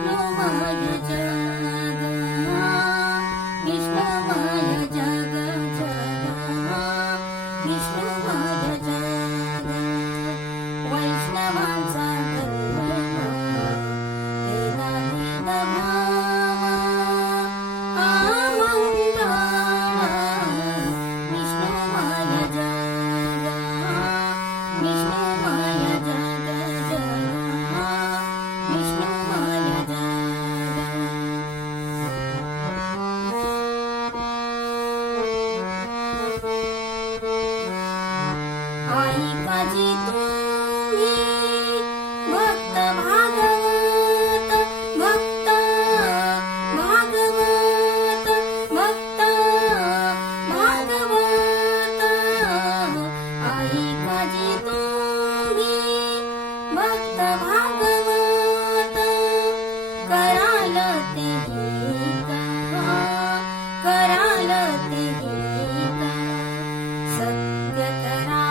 विष्णुमय जग विष्णुमय जग विष्णुमय जग वैष्णवांचा ऐकाजी तुम्ही भक्त भागवत भक्त भागवत भक्त भागवत ऐकाजी तुम्ही भक्त भागवत कराल ते गीत कराल ते गीत सत्य करा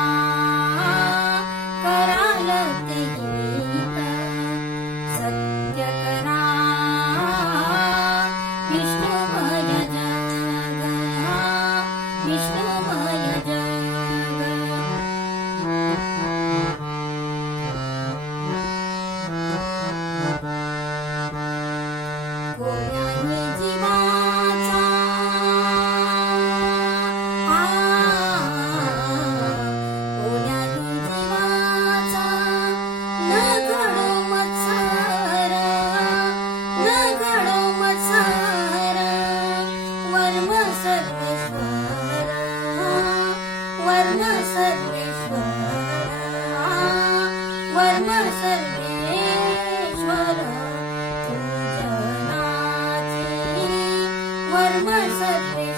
कराल ते गीत सत्य करा विष्णुमय जग विष्णुमय जग कोण्याही जीवाचा कोण्याही जीवाचा न घडो मत्सर न घडो मत्सर वर्म सर्वेश्वर वर्म सर्वेश्वर वर्म सर्वेश्वर तुझनाची वर्म सर्वेश्वर